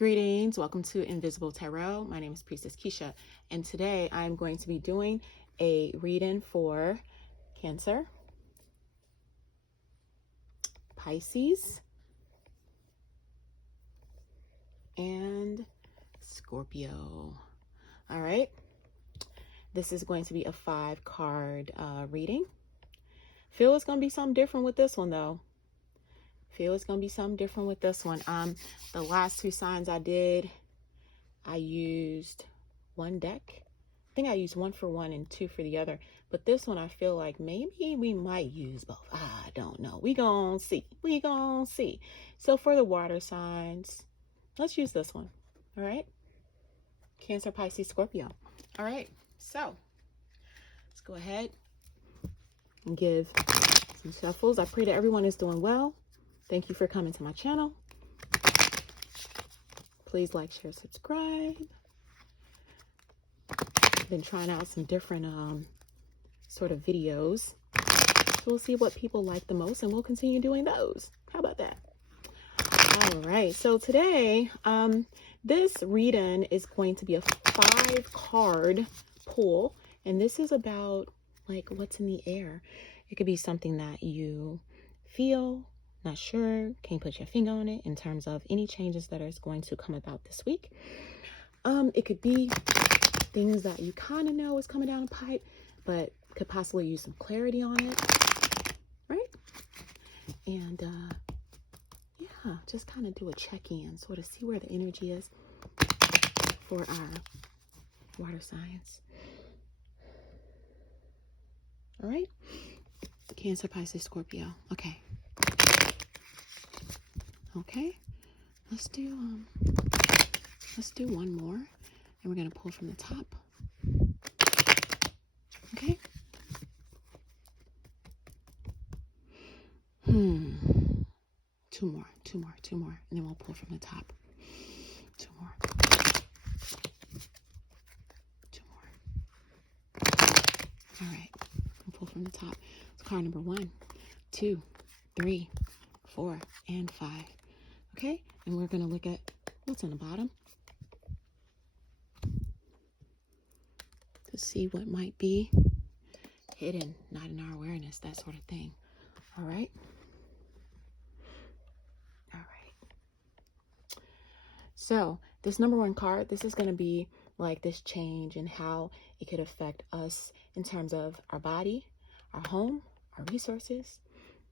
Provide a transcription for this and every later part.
Greetings, welcome to Invisible Tarot. My name is Priestess Keisha, and today I'm going to be doing a reading for Cancer, Pisces, and Scorpio. All right, this is going to be a 5-card reading. Feel it's going to be something different with this one, though. Feel it's going to be something different with this one. The last 2 signs I did, I used one deck. I think I used 1 for one and 2 for the other. But this one, I feel like maybe we might use both. I don't know. We gonna see. We gonna see. So for the water signs, let's use this one. All right. Cancer, Pisces, Scorpio. All right. So let's go ahead and give some shuffles. I pray that everyone is doing well. Thank you for coming to my channel. Please like, share, subscribe. I've been trying out some different sort of videos. So we'll see what people like the most, and we'll continue doing those. How about that? All right. So today, this reading is going to be a 5-card pull, and this is about like what's in the air. It could be something that you feel, not sure, can't put your finger on it in terms of any changes that are going to come about this week. It could be things that you kind of know is coming down the pipe, but could possibly use some clarity on it, right? And yeah, just kind of do a check-in, sort of see where the energy is for our water signs. All right, Cancer, Pisces, Scorpio. Okay, let's do one more, and we're gonna pull from the top. Okay. Two more, and then we'll pull from the top. Two more. All right, we'll pull from the top. It's card number 1, 2, 3, 4, and 5. Okay, and we're gonna look at what's on the bottom to see what might be hidden, not in our awareness, that sort of thing. All right. So this number 1 card, this is going to be like this change and how it could affect us in terms of our body, our home, our resources,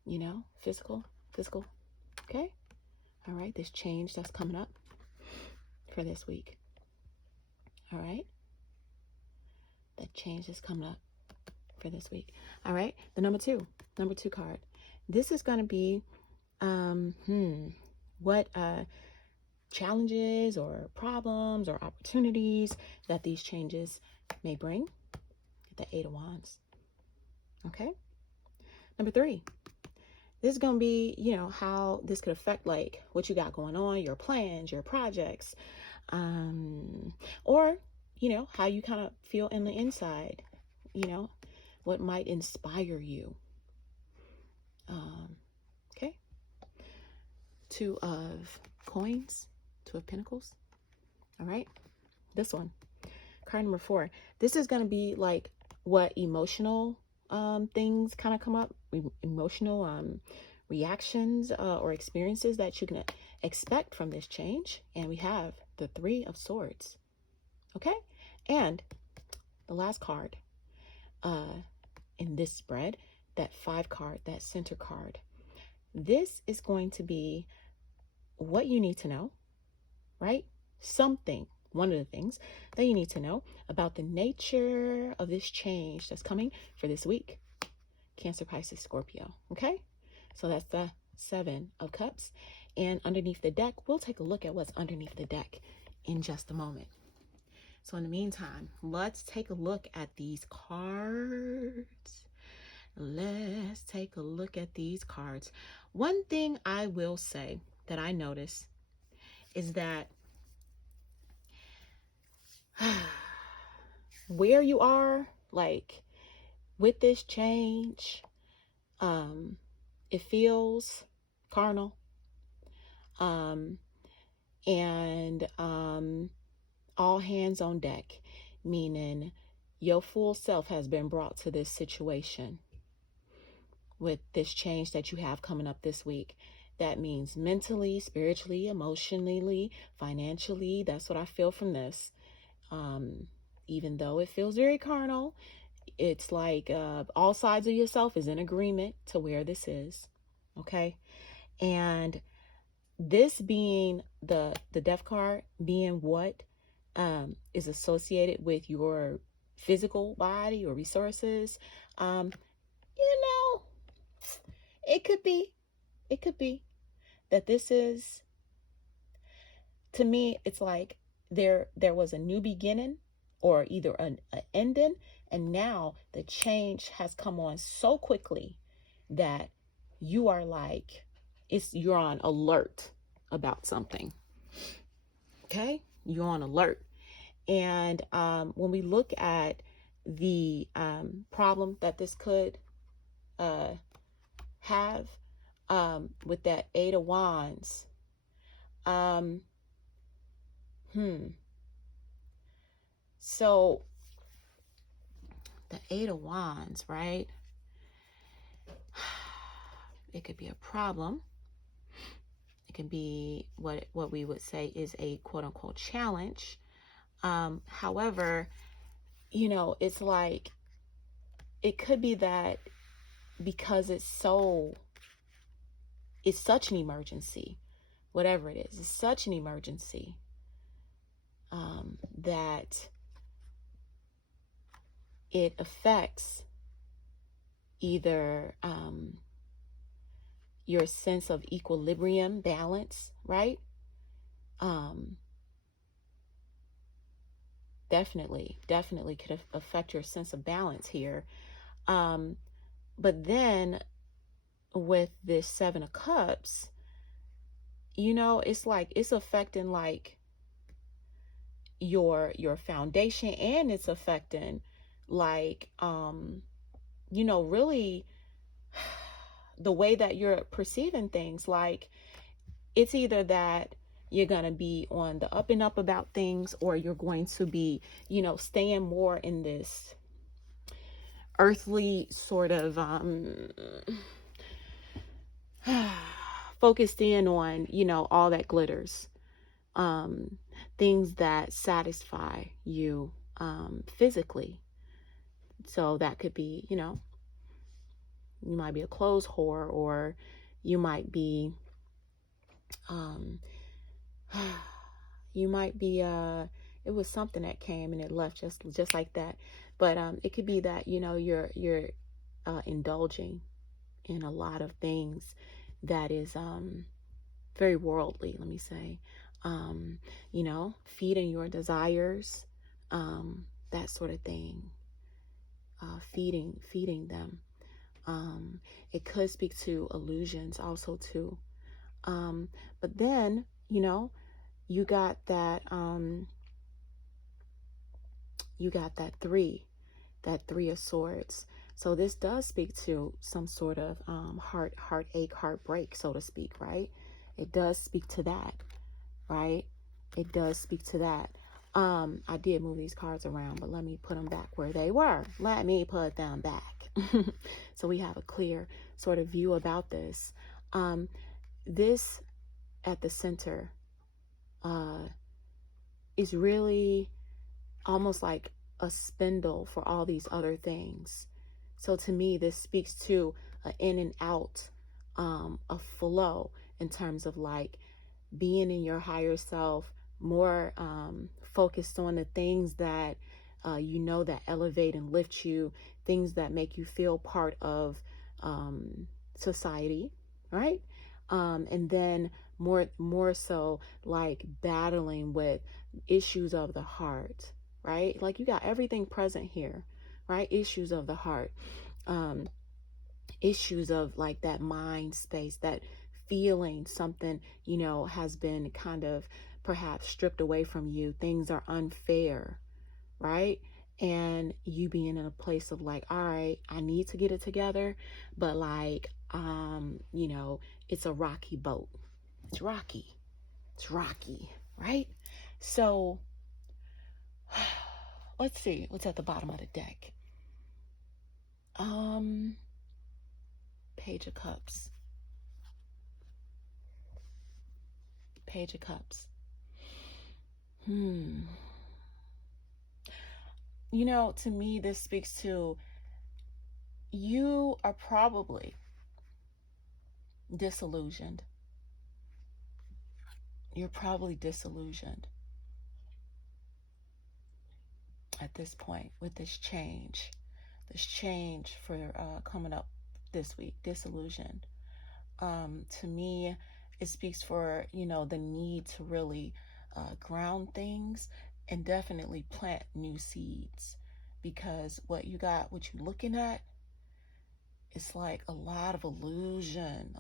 you know, physical. Okay. All right. This change that's coming up for this week. All right. That change is coming up for this week. All right. The number 2 card. This is going to be, what, challenges or problems or opportunities that these changes may bring. The 8 of Wands. Okay. Number 3. This is going to be, you know, how this could affect like what you got going on, your plans, your projects, or, you know, how you kind of feel in the inside, you know, what might inspire you. Okay. 2 of Coins. 2 of Pentacles. All right. This one, card number 4. This is going to be like what emotional things kind of come up, emotional reactions or experiences that you can expect from this change. And we have the 3 of Swords. Okay. And the last card in this spread, that 5 card, that center card. This is going to be what you need to know. Right? One of the things that you need to know about the nature of this change that's coming for this week. Cancer, Pisces, Scorpio. Okay? So that's the 7 of Cups. And underneath the deck, we'll take a look at what's underneath the deck in just a moment. So in the meantime, let's take a look at these cards. Let's take a look at these cards. One thing I will say that I notice is that where you are, like with this change, it feels carnal. and all hands on deck, meaning your full self has been brought to this situation with this change that you have coming up this week. That means mentally, spiritually, emotionally, financially. That's what I feel from this. Even though it feels very carnal, it's like all sides of yourself is in agreement to where this is. Okay. And this being the death card, being what is associated with your physical body or resources, you know, it could be that this is, to me, it's like there was a new beginning or either an ending, and now the change has come on so quickly that you are like, you're on alert about something. Okay, you're on alert. And when we look at the problem that this could have with that Eight of Wands, so the Eight of Wands, right? It could be a problem. It can be what we would say is a quote unquote challenge. However, it's like, it could be that because it's such an emergency, whatever it is, it's such an emergency, that it affects either your sense of equilibrium, balance, right? Definitely could affect your sense of balance here. But then with this Seven of Cups, it's like it's affecting like your foundation, and it's affecting like really the way that you're perceiving things. Like, it's either that you're going to be on the up and up about things, or you're going to be, staying more in this earthly sort of focused in on, all that glitters, things that satisfy you physically. So that could be, you might be a clothes whore, or you might be it was something that came and it left just like that. But it could be that, you're indulging in a lot of things that is very worldly, let me say. Feeding your desires, that sort of thing. Feeding them. It could speak to illusions also too. But then, you got that three of swords. So this does speak to some sort of heartache, heartbreak, so to speak, right? It does speak to that, right? It does speak to that. I did move these cards around, but let me put them back where they were. Let me put them back. So we have a clear sort of view about this. This at the center is really almost like a spindle for all these other things. So to me, this speaks to an in and out, a flow in terms of like being in your higher self, more focused on the things that that elevate and lift you, things that make you feel part of society, right? And then more so like battling with issues of the heart, right? Like you got everything present here, right? Issues of the heart, issues of like that mind space, that feeling something, has been kind of perhaps stripped away from you. Things are unfair, right? And you being in a place of like, all right, I need to get it together, but like, it's a rocky boat. It's rocky. It's rocky, right? So let's see what's at the bottom of the deck. Page of Cups. Page of Cups. You know, to me, this speaks to you are probably disillusioned. You're probably disillusioned at this point with this change for coming up this week. Disillusioned. To me, it speaks for, you know, the need to really ground things and definitely plant new seeds, because what you're looking at, it's like a lot of illusion.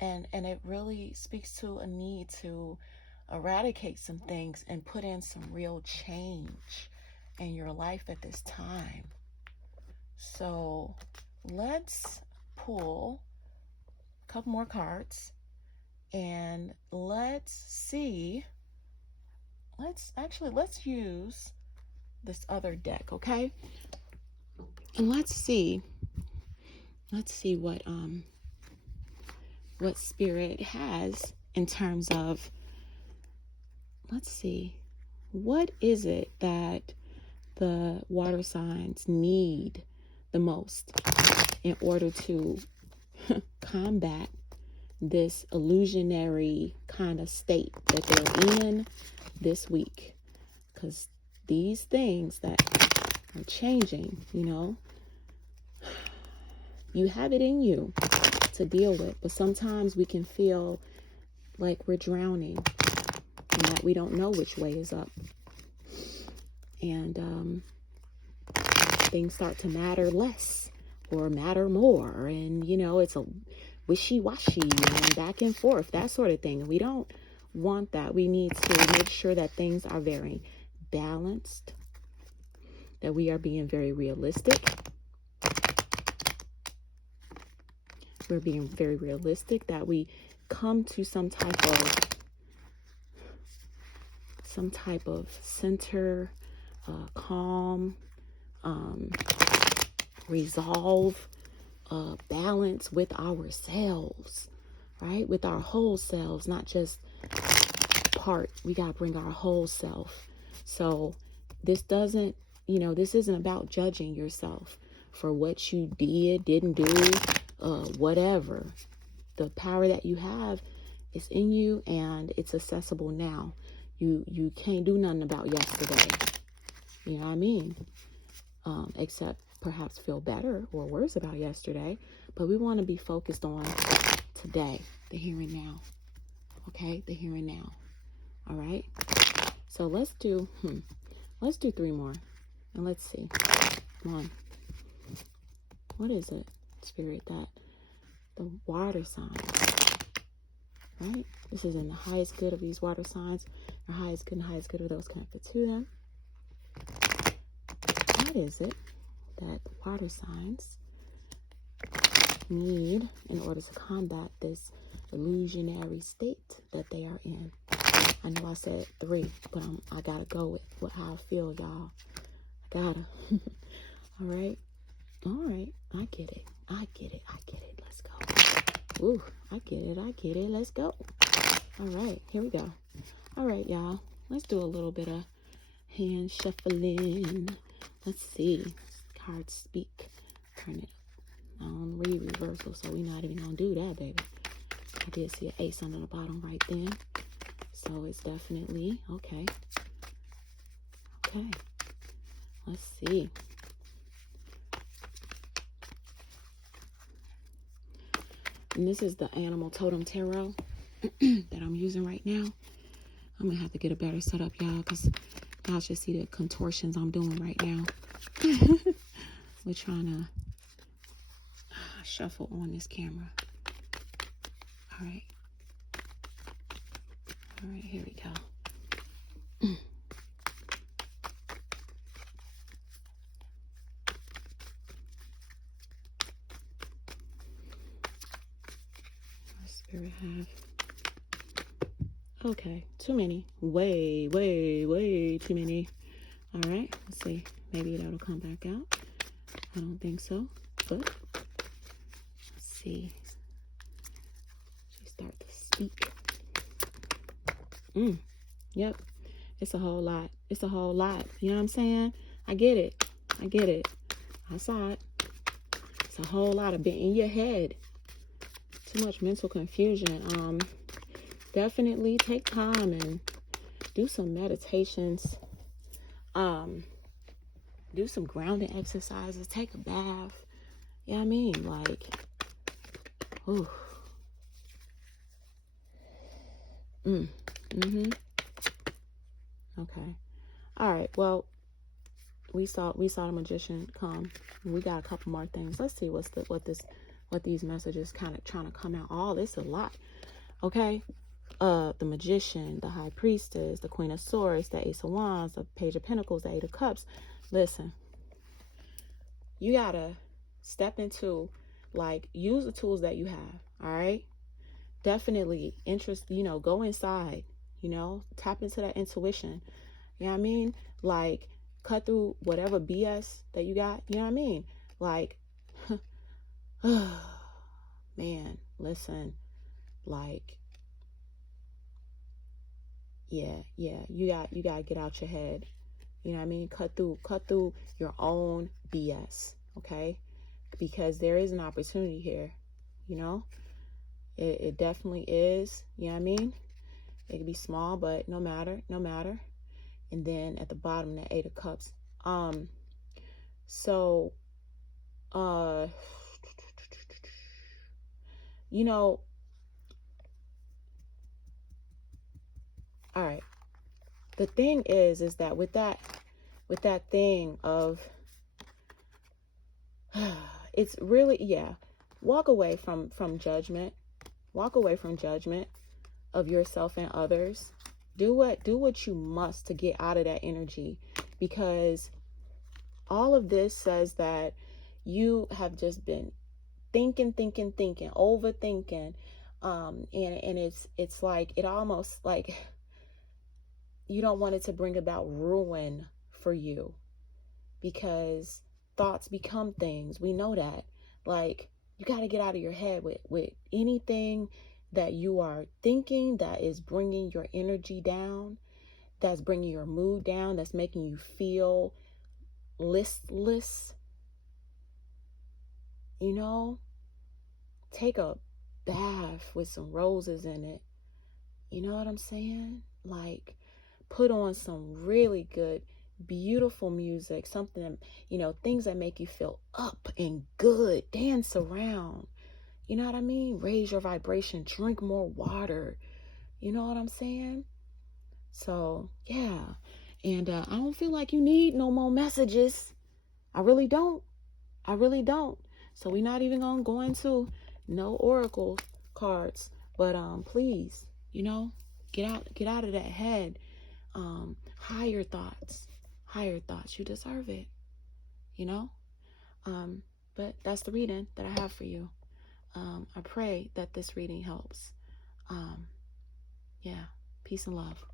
And it really speaks to a need to eradicate some things and put in some real change in your life at this time. So let's pull a couple more cards and let's see. Let's use this other deck, okay? And let's see what Spirit has in terms of, let's see, what is it that the water signs need the most in order to combat this illusionary kind of state that they're in this week? Because these things that are changing, you know, you have it in you to deal with, but sometimes we can feel like we're drowning and that we don't know which way is up. And things start to matter less or matter more. And, you know, it's a wishy-washy and back and forth, that sort of thing. And we don't want that. We need to make sure that things are very balanced, that we are being very realistic. We're being very realistic, that we come to some type of center, calm, resolve, balance with ourselves, right? With our whole selves, not just part. We got to bring our whole self. So this isn't about judging yourself for what you didn't do, whatever. The power that you have is in you and it's accessible now. You can't do nothing about yesterday. You know what I mean? Except perhaps feel better or worse about yesterday. But we want to be focused on today, the here and now. Okay? The here and now. All right? So let's do 3 more. And let's see. Come on. What is it, Spirit, that the water signs, right? This is in the highest good of these water signs, or highest good and highest good of those connected to them. What is it that water signs need in order to combat this illusionary state that they are in? I know I said 3, but I gotta go with how I feel, y'all. I gotta. All right. I get it. Let's go. Ooh, I get it. Let's go. All right, here we go. All right, y'all. Let's do a little bit of hand shuffling. Let's see. Cards speak. Turn it. I don't read reversal, so we're not even gonna do that, baby. I did see an ace under the bottom right then. So it's definitely okay. Okay. Let's see. And this is the Animal Totem Tarot that I'm using right now. I'm going to have to get a better setup, y'all, because y'all should see the contortions I'm doing right now. We're trying to shuffle on this camera. All right. All right, here we go. Okay, too many. Way, way, way too many. All right, let's see. Maybe that'll come back out. I don't think so, but let's see. She start to speak. Yep, it's a whole lot. It's a whole lot. You know what I'm saying? I get it. I get it. I saw it. It's a whole lot of bit in your head. Too much mental confusion. Definitely take time and do some meditations. Do some grounding exercises. Take a bath. You know what I mean? Like, ooh. Okay. All right. Well, we saw the magician come. We got a couple more things. Let's see what these messages kind of trying to come out. All this a lot. Okay. The magician, the high priestess, the queen of swords, the ace of wands, the page of pentacles, the eight of cups. Listen, you gotta step into, like, use the tools that you have. All right. Definitely go inside, tap into that intuition. You know what I mean? Like, cut through whatever BS that you got. You know what I mean? Like, man, listen, like, yeah, you got to get out your head. You know what I mean? Cut through your own BS, okay? Because there is an opportunity here, It definitely is, you know what I mean? It could be small, but no matter. And then at the bottom, the eight of cups. So, all right. The thing is that with that thing of, it's really, walk away from judgment. Walk away from judgment of yourself and others. Do what you must to get out of that energy, because all of this says that you have just been thinking, overthinking, and it's like, it almost like you don't want it to bring about ruin for you, because thoughts become things. We know that. Like, you got to get out of your head with anything that you are thinking that is bringing your energy down, that's bringing your mood down, that's making you feel listless. Take a bath with some roses in it. You know what I'm saying? Like, put on some really good, beautiful music, something, things that make you feel up and good. Dance around. You know what I mean? Raise your vibration, drink more water. You know what I'm saying? So, yeah. And I don't feel like you need no more messages. I really don't. So we're not even going to go into no oracle cards. But please, get out of that head. Higher thoughts. You deserve it. But that's the reading that I have for you. I pray that this reading helps. Peace and love.